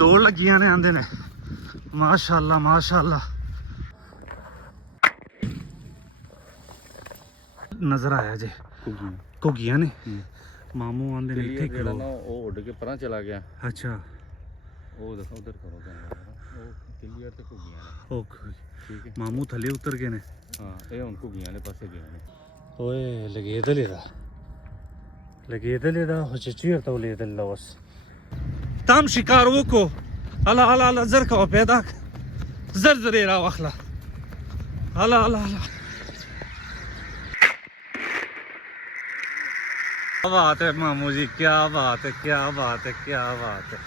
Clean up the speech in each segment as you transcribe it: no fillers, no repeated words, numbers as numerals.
दौड़ लगियां ने आंदे ने माशाअल्लाह माशाअल्लाह। नजर आया जे घुगियां ने मामू आंदे ने इत्थे खलो ओ उड़ के परां चला गया। अच्छा ओ देखो उधर करो ओ क्लियर ते घुगियां ने ओ ठीक है मामू थले उतर गए ने। हां ए हुन घुगियां ने पासे गए ने ओए लगेदलेदा हो چې چیرته ولیدل اوس تام شکار وکړو الله الله الله زر کوه پیدا زر زر یې راواخله الله الله الله क्या बात है मामू जी क्या बात है क्या बात है क्या बात है।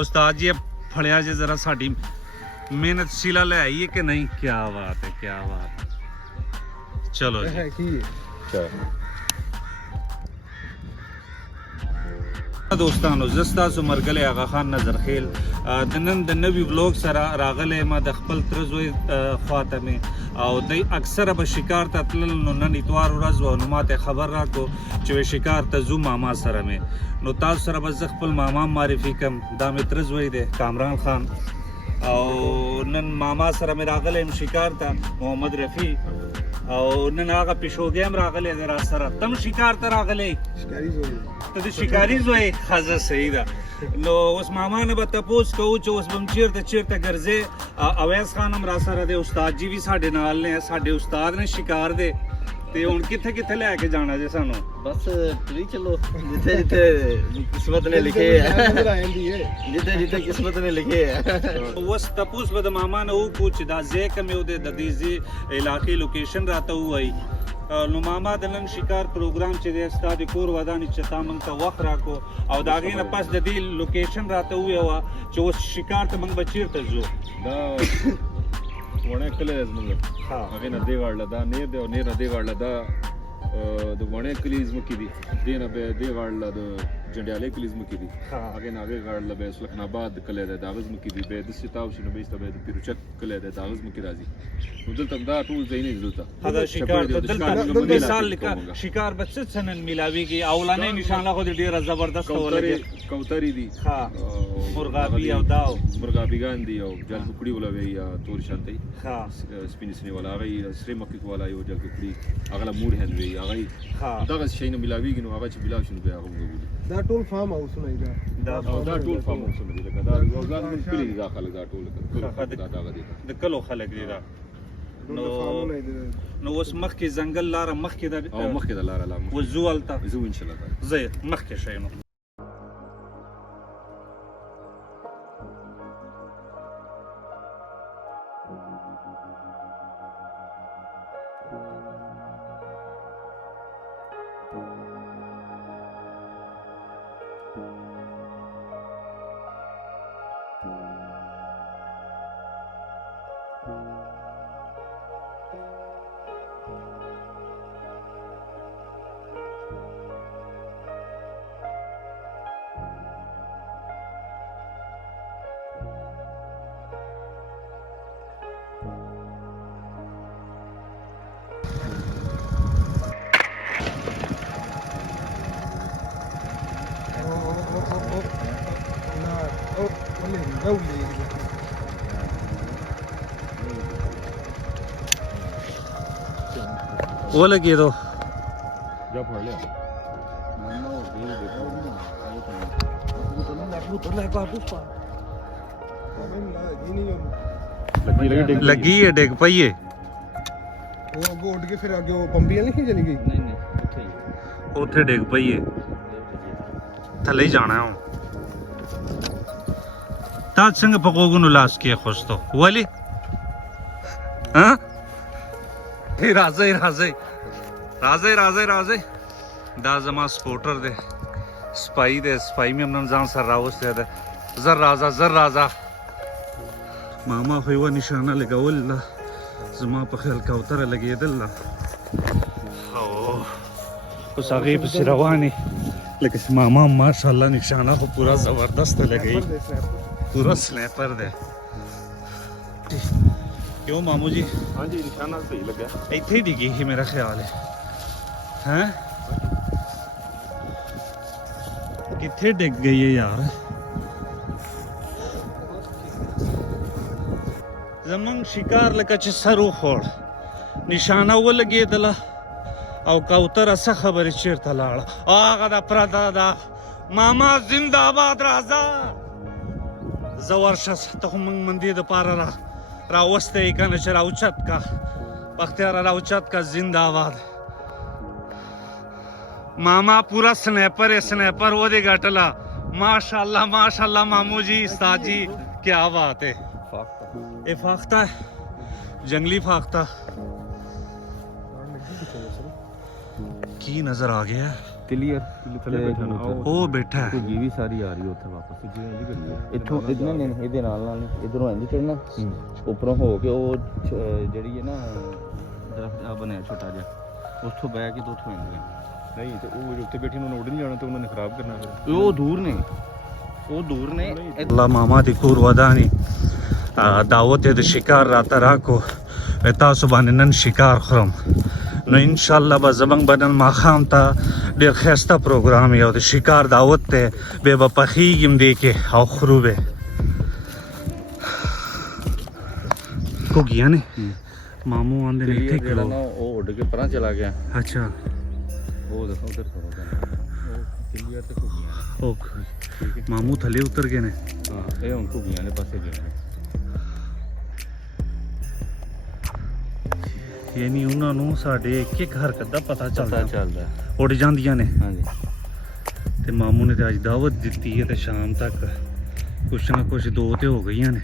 उस्ताद जी फड़िया जी जरा साड़ी मेहनतशीला ले आई है कि नहीं। क्या बात है क्या बात है। चलो जी दोस्तانو زستا سو مرګله هغه خان نظر خیل د نن د نوی ولاګ سره راغله ما د خپل ترزوی خواته می او د اکثره به شکار ته تلل نو نن اتوار ورځ و نو ماته خبر راکو چې شکار ته زو ماما سره می نو تاسو سره به خپل ماما معرفي کم د ترزوی د کامران خان او نن ماما سره می راغله شکار ته محمد رفیع او نن هغه پښوګیم راغله در سره تم شکار ته راغله شکاری زوی ته شکاری زوی خزه صحیح ده نو اوس ماما نه به تپوس کوو چې اوس بم چیرته ګرځي اویس خان هم را سره ਦੇ ਉਸਤਾਦ ਜੀ ਵੀ ਸਾਡੇ ਨਾਲ ਨੇ ਸਾਡੇ ਉਸਤਾਦ ਨੇ ਸ਼ਿਕਾਰ ਦੇ ਤੇ ਹੁਣ ਕਿੱਥੇ ਕਿੱਥੇ ਲੈ ਕੇ ਜਾਣਾ ਜੇ ਸਾਨੂੰ बस तुरी चलो जिथे जिथे किस्मत ने लिखे जिथे जिथे किस्मत ने लिखे اوس تپوس به د ماما نه وکړو چې دا ځای کوم یو د دې علاقې لوکیشن راته وایي نو ماما د نن شکار پروګرام چې د استاد کور ودانې چې تا مونږ ته وخت راکو او د هغې نه پس د دې لوکیشن راته وویوه چې اوس شکار ته مونږ به چېرته ځو دا وړه کلی دی زموږ هغې نه دې غاړله دا نیر دی او نیر نه دې غاړله دا د وړې کلي ځمکې دي دې نه به دې غاړله د جنډیالۍ کلي ځمکې دي هغې نه هغې غاړله به سلخن آباد کلی دی د هغه ځمکې دي بیا داسې تاو شي نو بېسته بیا د پیروچک کلی دی د هغه ځمکې راځي نو دلته دا ټول ځایونه دي دلته هغه شکار ته دلته مثال شکار به څه څه نن میلاویږي اولنۍ نشانه خو دې ډېره زبردسته ولګي کوترې دي مرغابي او دا مرغابیګان دي او جلکوکړي ولوي یا تور شانتي سپینې سپینې والا هغه سرې مکې والا یو جلکوکړي هغه له موړ هند وي هغه دغه شی نه میلاویږي نو هغه چې میلاو شي نو بیا هغه وګوري دا ټول فارم هاوسونه دي دا ټول فارم هاوسونه دي لکه دا روزان من کلی دي دا خلک دا ټول د کلو خلک دي دا نو اوس مخکې ځنګل لاره مخکې د لاره لا وزو الته زو ان شاء الله زه مخکې شي نو वो लगे तो जा पढ़ ले लगी है डेग पई है वो उड़ के फिर आगे वो पंपियां नहीं चली गई नहीं ਉੱਥੇ ਡਿੱਗ ਪਈ ਏ ਥੱਲੇ ਹੀ ਜਾਣਾ ਹੁਣ تا څنګه په غوګونو لاس کې خوستو ولی ها راځي دا زما سپورټر دی سپایی ده سپایی میمونن ځان سره راوستی ده زر راځه ماما خو یوه نشانه لګول ده زما په خیال کوتره لګېدل ده اوس هغې پسې روانې لکه چې ماما ماشاءالله نشانه خو پوره زبردسته لګوي پورا سنیپر ده ਕਿਉਂ ਮਾਮੂ ਜੀ ਹਾਂਜੀ ਨਿਸ਼ਾਨਾ ਸਹੀ ਲੱਗਿਆ ਇੱਥੇ ਹੀ ਡਿੱਗੀ ਸੀ ਮੇਰਾ ਖਿਆਲ ਹੈ ਕਿੱਥੇ ਡਿੱਗ ਗਈ ਹੈ ਯਾਰ زمون شکار لکه چې سر وخوړ نشانه ولګېدله او کوتره څه خبرې چېرته لاړه هغه د پرته ده ماما زنده‌باد راځه زه ورشه ته خو موږ مندې دپاره راوستی یې که نه چې راوچت که بختیاره راوچت که زنده‌باد ماما پورا سنیپر ودې ګټله ماشاءالله مامو جی استاد جی کیا بات ہے یہ فاختہ ہے جنگلی فاختہ کی نظر آ گیا ਕਲੀਅਰ ਉਹ ਬੈਠਾ ਹੈ ਘੁੱਗੀ ਵੀ ਸਾਰੀ ਆ ਰਹੀ ਉੱਥੇ ਵਾਪਸ ਇੱਥੋਂ ਇਧਰੋਂ ਨੇ ਇਹਦੇ ਨਾਲ ਇਧਰੋਂ ਇੰਜ ਚੜਨਾ ਉੱਪਰੋਂ ਹੋ ਕੇ ਉਹ ਜਿਹੜੀ ਹੈ ਨਾ ਦਰਖਤ ਆ ਬਣਿਆ ਛੋਟਾ ਜਿਹਾ ਉੱਥੋਂ ਬਹਿ ਕੇ ਤੋਂ ਉੱਥੋਂ ਇੰਜ ਨਹੀਂ ਤੇ ਉਹ ਜੋ ਉੱਤੇ ਬੈਠੀ ਨੂੰ ਉੱਡ ਨਹੀਂ ਜਾਣਾ ਤੇ ਉਹਨਾਂ ਨੇ ਖਰਾਬ ਕਰਨਾ ਫਿਰ ਉਹ ਦੂਰ ਨੇ الله ماما دې کور وداني دعوت د شکار راته راکو تاسو باندې نن شکار خورم نو ان شاء الله به زمنګ بدن ماخام ته ډېر ښایسته پروګرام یو د شکار دعوت ته به پخېږم دی کې او خورو به ਘੁੱਗੀਆਂ ਨੇ ਮਾਮੂ ਆਂਦੇ ਨੇ ਇੱਥੇ ਜਿਹੜਾ ਨਾ ਉਹ ਉੱਡ ਕੇ ਪਰਾਂ ਚਲਾ ਗਿਆ ਅੱਛਾ ਉਹ ਦੇਖੋ ਉਧਰ ਕਰੋ ਕਲੀਅਰ ਤੇ ਘੁੱਗੀਆਂ ਉਹ ਮਾਮੂ ਥੱਲੇ ਉਤਰ ਗਏ ਨੇ ਹਾਂ ਇਹ ਹੁਣ ਘੁੱਗੀਆਂ ਦੇ ਪਾਸੇ ਗਏ ਨੇ ਯਾਨੀ ਉਹਨਾਂ ਨੂੰ ਸਾਡੇ ਇੱਕ ਹਰਕਤ ਦਾ ਪਤਾ ਚੱਲਦਾ ਉੱਡ ਜਾਂਦੀਆਂ ਨੇ ਹਾਂਜੀ ਤੇ ਮਾਮੂ ਨੇ ਤੇ ਅੱਜ ਦਾਵਤ ਦਿੱਤੀ ਹੈ ਤੇ ਸ਼ਾਮ ਤੱਕ ਕੁਛ ਨਾ ਕੁਛ ਦੋ ਤੇ ਹੋ ਗਈਆਂ ਨੇ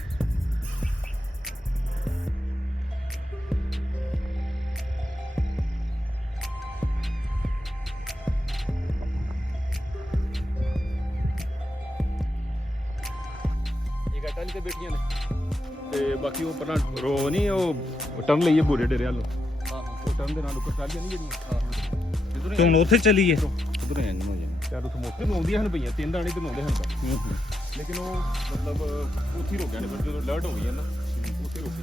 ਇਹ ਗੱਟਾਂ ਤੇ ਬੈਠੀਆਂ ਨੇ ਤੇ ਬਾਕੀ ਉਹ ਪਰਾਂ ਰੋ ਨਹੀਂ ਉਹ ਟਰਨ ਲਈਏ ਬੋਰੇ ਡੇਰੇ ਵੱਲੋਂ ਉਹ ਟਰਨ ਦੇ ਨਾਲ ਉੱਪਰ ਚੱਲ ਜਾਂਦੀ ਜਿਹੜੀਆਂ ਤੇ ਹੁਣ ਉੱਥੇ ਚੱਲੀਏ ਉਧਰ ਐਂ ਨੂੰ ਹੋ ਜਾਣਾ ਯਾਰ ਉੱਥੇ ਮੋਟਰ ਨੂੰ ਆਉਂਦੀਆਂ ਹਨ ਪਈਆਂ 3 ਦਾਣੇ ਤੇ ਆਉਂਦੇ ਹਨ ਲੇਕਿਨ ਉਹ ਮਤਲਬ ਉੱਥੇ ਹੀ ਰੁਕਿਆ ਨੇ ਫਿਰ ਜਦੋਂ ਅਲਰਟ ਹੋ ਗਈ ਨਾ ਉੱਥੇ ਰੁਕੀ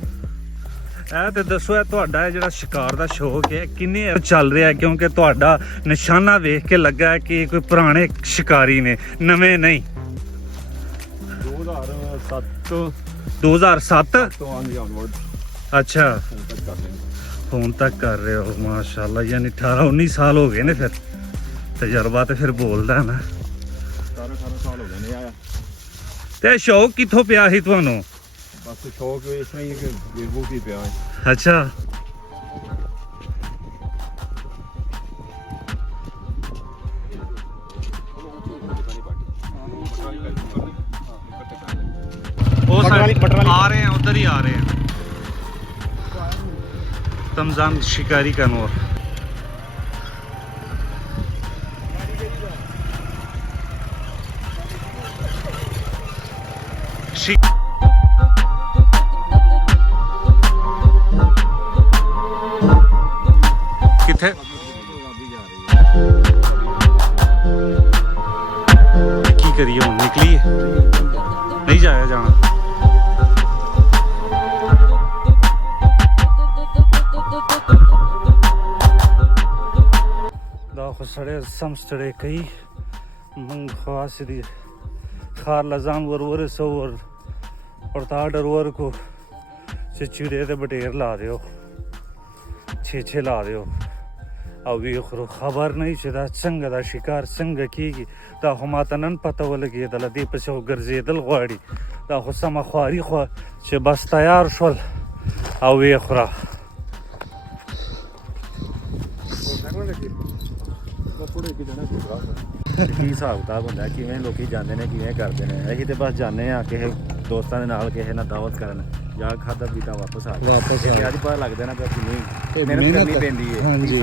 ਇਹ ਤੇ ਦੱਸੋ ਇਹ ਤੁਹਾਡਾ ਜਿਹੜਾ ਸ਼ਿਕਾਰ ਦਾ ਸ਼ੌਕ ਹੈ ਕਿੰਨੇ ਚੱਲ ਰਿਹਾ ਕਿਉਂਕਿ ਤੁਹਾਡਾ ਨਿਸ਼ਾਨਾ ਵੇਖ ਕੇ ਲੱਗਾ ਹੈ ਕਿ ਕੋਈ ਪੁਰਾਣੇ ਸ਼ਿਕਾਰੀ ਨੇ ਨਵੇਂ ਨਹੀਂ 2007 ਤੋਂ ਆਉਂਦੀ ਆਨਵਰਡ ਅੱਛਾ ਤੱਕ ਕਰ ਲੈਂਦੇ ਹੁਣ ਤੱਕ ਕਰ ਰਹੇ ਹੋ ਮਾਸ਼ਾਅੱਲਾ ਯਾਨੀ 18-19 ਸਾਲ ਹੋ ਗਏ ਨੇ ਫਿਰ ਤਜਰਬਾ ਤੇ ਫਿਰ ਬੋਲਦਾ ਨਾ 17-18 ਸਾਲ ਹੋ ਗਏ ਨੇ ਆਇਆ ਤੇ ਸ਼ੌਕ ਕਿੱਥੋਂ ਪਿਆ ਸੀ ਤੁਹਾਨੂੰ ਬਸ ਸ਼ੌਕ ਇਸ ਤਰ੍ਹਾਂ ਹੀ ਹੈ ਕਿ ਫੇਸਬੁੱਕ ਹੀ ਪਿਆ ਹੈ ਅੱਛਾ वो आ रहे हैं उधर ही आ रहे हैं तमजान शिकारी का नूर किथे की करिए हम निकली नहीं जाया जाना सड़े समस्टड़े कई मंग खवास दी खार लजान वर सो और ताडर वर को चिड़े ते बटेर ला दियो छे ला दियो अब खरो खबर नहीं चदा संग दा शिकार संग की दा हमातनन पता लगे दल दी पसे गर्जेदल गाड़ी दा समा ख्वारी खो से बस तैयार शोल अब खरा ਕੀ ਹਿਸਾਬ ਕਿਤਾਬ ਹੁੰਦਾ ਕਿਵੇਂ ਲੋਕੀ ਜਾਂਦੇ ਨੇ ਕਿਵੇਂ ਕਰਦੇ ਨੇ ਅਸੀਂ ਤੇ ਬਸ ਜਾਂਦੇ ਆ ਕਿਸੇ ਦੋਸਤਾਂ ਦੇ ਨਾਲ ਕਿਸੇ ਨਾਲ ਦਾਵਤ ਕਰਨ ਜਾਂ ਖਾਦਾ ਪੀਤਾ ਵਾਪਸ ਆ ਅੱਜ ਪਤਾ ਲੱਗਦਾ ਨਾ ਕਿ ਕਿੰਨੀ ਮਿਹਨਤ ਕਰਨੀ ਪੈਂਦੀ ਹੈ ਹਾਂਜੀ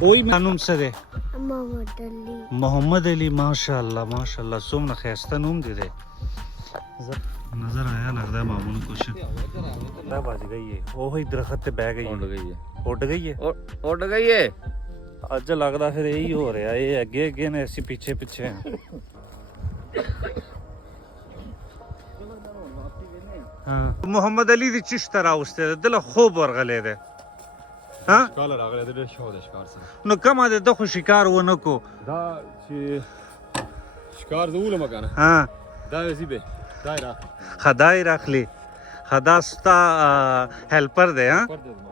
कोई मालूम से दे محمد علی ماشاءالله ماشاءالله څومره ښایسته نوم دی دی نظر ਆਇਆ ਲੱਗਦਾ ਮਾਮੂ ਨੂੰ ਕੁਛ ਦਾ ਵੱਜ ਗਈ ਏ ਉਹ ਹੀ ਦਰਖਤ ਤੇ ਬਹਿ ਗਈ ਉੱਡ ਗਈ ਹੈ ਉੱਡ ਗਈ ਏ ਉੱਡ ਗਈ ਹੈ ਅੱਜ ਲੱਗਦਾ ਫਿਰ ਇਹੀ ਹੋ ਰਿਹਾ ਇਹ ਅੱਗੇ ਅੱਗੇ ਨੇ ਅਸੀਂ ਪਿੱਛੇ ਪਿੱਛੇ ਹਾਂ محمد علی دی چشته راوسته ده دله خوب ورغلی دی ها کال راغلی د ډېر شوق د ښکار سره نو کومه ده د خو شکار ونه کو دا چې ښکار زه ولم که نه ها دا یې زیبې دا یې راکړه خدای راخلی خدا ستا هیلپر دی ها پر دې زما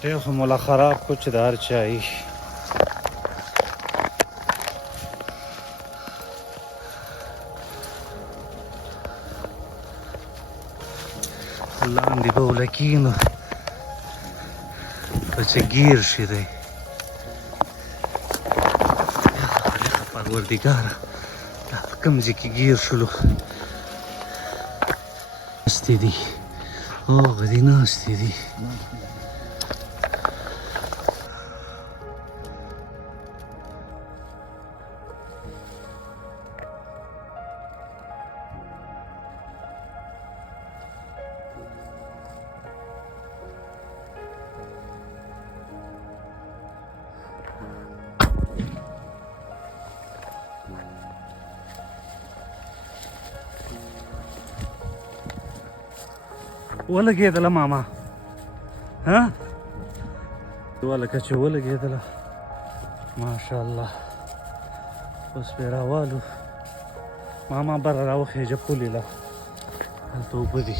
پټه خو مولا خراب کچھ دار چای لاندې به ولکینو که چې ګیر شي دی پروردګاره دا په کوم ځای کې ګیر شولو ناستې دي هغه دي ناستې دي ولګېدله ماما ها ولکه چې ولګېدله ماشاءالله اوس پې راوالو ماما بره راوخېجه پولې له هلته اوبه دي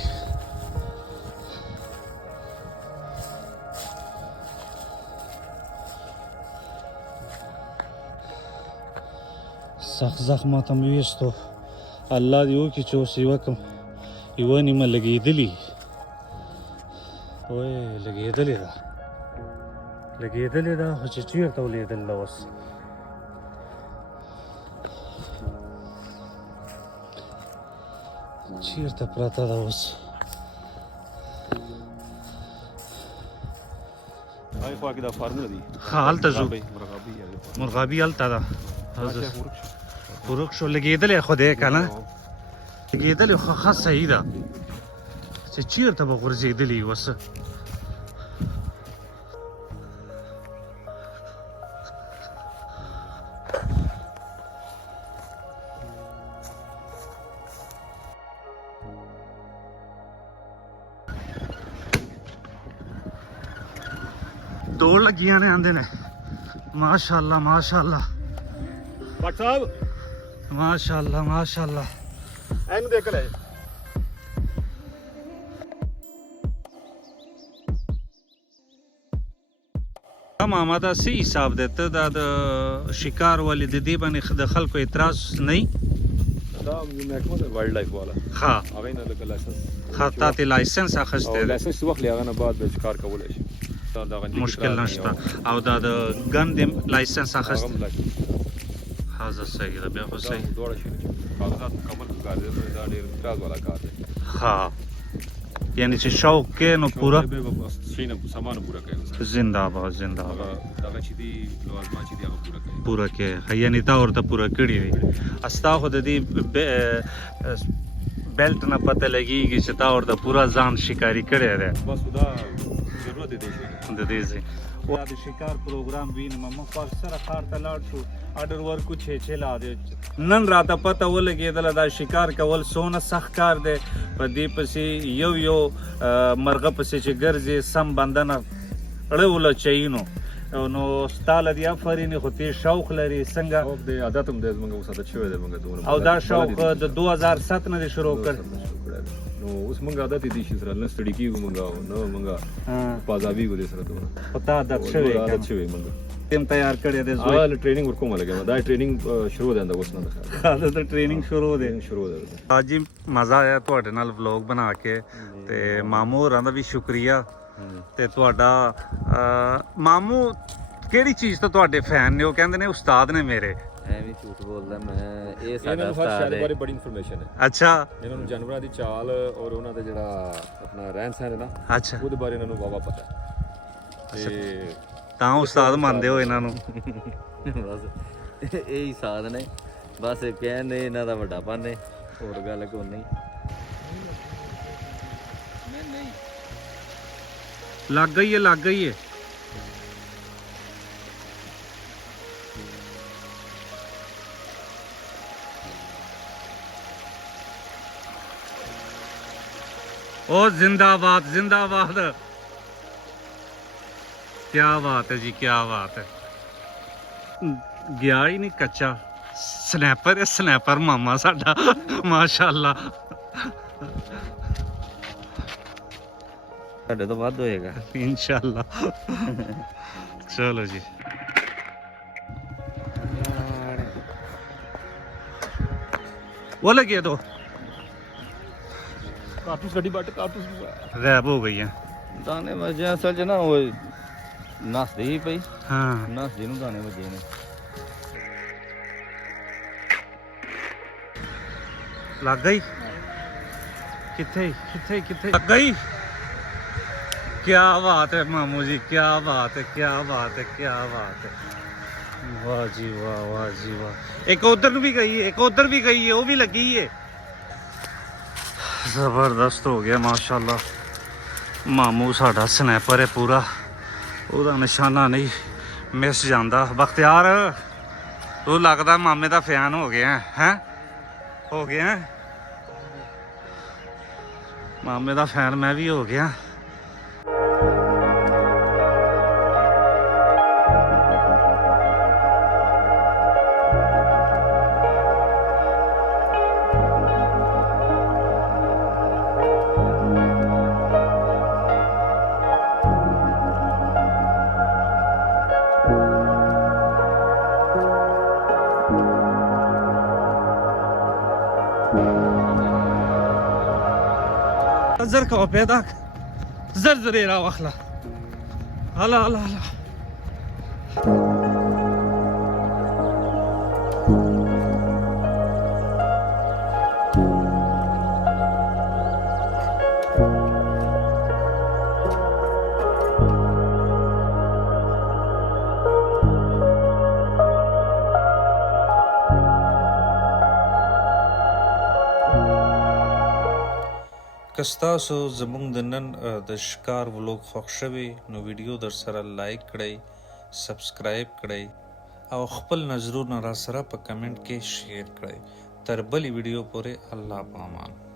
سخت زخماته مې ویستو الله دې وکړي چې اوس یوه نیمه لګېدلي وای لګېدلې ده خو چې چېرته ولېدله اوس چېرته پرته ده اوس هغې خوا کې دا فارمونه دي ښه هلته ځو مرغابي مرغابي هلته ده ورک شو لګېدلې خو دی که نه لګېدلې خو ښه صحیح ده چې چېرته به غورځېدلي اوس दौड़ लगियां ने आंदे ने माशाअल्लाह माशाअल्लाह ਭੱਟ ਸਾਹਿਬ माशाअल्लाह माशाअल्लाह ਇਹਨੂੰ ਦੇਖ ਲੈ मामा دا سی حساب دیته دا د شکار ولې د دې باندې د خلکو اعتراض نه دا محکمه د وایلډ لایف والا ها هغې نه لکه لایسنس خاطا ته لایسنس اخیستی او دی لایسنس چې وخت هغه نه بعد به ښکار کولی شي دا دغه مشکل نشته او دا د ګن د لایسنس اخیست هغه حاضر صحیح ده بیا خو صحیح دواړه شي کاغذات مکمل کار دی دا ډېر امتیاز والا کار دی ها یعنی چې شوق کې نو پورا شي نه سامان پورا کوي زنده باد زنده هغه باد دغه چې دی لوازمان چې دی هغه پورا کوي پورا کې یعنی تا ورته پورا کړی دی استا خو د دې بیلټ نه پته لګیږي چې تا ورته پورا ځان شکاری کړی دی بس دا ضرورت دی شي د دې ځای او د شکار پروګرام وینم موږ په سره خار ته لاړ شو اډر ورکو چې لا دی نن راته پته ولګېدله دا شکار کول سونه سخت کار دی په دې پسې یو مرغه پسې چې ګرځي سم بندنه اړه ولا چینو نو ستاله دی افرین خو تی شوق لري څنګه او د عادت هم د زمونږ اوس عادت شوی دی مونږ دونه او دا شوق د 2007 نه دی شروع کړ نو اوس مونږ عادت دي چې سره نه ستړي کیږو مونږ نو مونږ پازاوی کو دي سره دونه پتا عادت شوی عادت شوی مونږ تیم تیار کړی دی زوی له ټریننګ ورکوم لګم دا ټریننګ شروع ده اوس نه ਖਾਦਾ ਤਾਂ ਟ੍ਰੇਨਿੰਗ ਸ਼ੁਰੂ ਦੇ ਸ਼ੁਰੂ ਹੋ ਅੱਜ ਹੀ ਮਜ਼ਾ ਆਇਆ ਤੁਹਾਡੇ ਨਾਲ ਵਲੌਗ ਬਣਾ ਕੇ ਤੇ ਮਾਮੂ ਹੋਰਾਂ ਦਾ ਵੀ ਸ਼ੁਕਰੀਆ ਤੇ ਤੁਹਾਡਾ ਮਾਮੂ ਕਿਹੜੀ ਚੀਜ਼ ਤੋਂ ਤੁਹਾਡੇ ਫੈਨ ਨੇ ਉਹ ਕਹਿੰਦੇ ਨੇ ਉਸਤਾਦ ਨੇ ਮੇਰੇ ਐਵੇਂ ਝੂਠ ਬੋਲਦਾ ਮੈਂ ਇਹ ਸਾਡਾ ਇਹਨਾਂ ਨੂੰ ਹਰ ਉਸਤਾਦ ਸ਼ਹਿਰ ਹੈ ਬਾਰੇ ਬੜੀ ਇਨਫੋਰਮੇਸ਼ਨ ਹੈ ਅੱਛਾ ਇਹਨਾਂ ਨੂੰ ਜਾਨਵਰਾਂ ਦੀ ਚਾਲ ਔਰ ਉਹਨਾਂ ਦਾ ਜਿਹੜਾ ਆਪਣਾ ਰਹਿਣ ਸਹਿਣ ਹੈ ਨਾ ਅੱਛਾ ਉਹਦੇ ਬਾਰੇ ਇਹਨਾਂ ਨੂੰ ਵਾਵਾ ਪਤਾ ਹੈ ਤੇ ਤਾਂ ਉਸਤਾਦ ਮੰਨਦੇ ਹੋ ਇਹਨਾਂ ਨੂੰ ਬਸ ਇਹ ਹੀ ਸਾਧ ਨੇ ਬਸ ਕਹਿੰਦੇ ਇਹਨਾਂ ਦਾ ਵੱਡਾ ਪੰਨ ਹੈ ਹੋਰ ਗੱਲ ਕੋਈ ਨਹੀਂ ਲੱਗ ਗਈ ਹੈ ओ जिंदाबाद जिंदाबाद क्या बात है जी क्या बात है गया ही नहीं कच्चा स्नैपर है स्नैपर मामा साडा माशाअल्लाह ਸਾਡੇ ਤੋਂ ਵੱਧ ਹੋਏਗਾ इंशाअल्लाह चलो जी वो लगे तो ਕਾਰਤੂਸ ਗੱਡੀ ਬੱਟ ਕਾਰਤੂਸ रैब हो गई है ਦਾਣੇ ਵੱਜੇ ਅਸਲ ਚ ਨਾ ਉਹ ਨਸਦੀ ਹੀ ਪਈ हाँ ਨਸਦੀ ਨੂੰ ਦਾਣੇ ਵੱਜੇ ਨੇ लग गई किथे किथे किथे लग गई क्या बात है मामू जी क्या बात है क्या बात है क्या बात है वाह जी वाह जी वाह एक उधर भी गई है एक उधर भी गई है वो भी लगी है जबरदस्त हो गया माशाल्लाह मामू साडा स्नैपर है पूरा ਉਹਦਾ ਨਿਸ਼ਾਨਾ ਨਹੀਂ ਮਿਸ ਜਾਂਦਾ ਬਖਤਿਆਰ ਤੂੰ ਲੱਗਦਾ ਮਾਮੇ ਦਾ ਫੈਨ ਹੋ ਗਿਆ ਹੈ ਹੋ ਗਿਆ ਮਾਮੇ ਦਾ ਫੈਨ ਮੈਂ ਵੀ ਹੋ ਗਿਆ زركا وبيضاك زرزريرا واخلا هلا هلا هلا کستاسو زمونږ د نن د ښکار ولوګ خوښ شوی نو ویډیو در سره لایک کړئ سبسکرایب کړئ او خپل نظرونه را سره په کمنټ کې شیر کړئ تر بلې ویډیو پورې الله پامان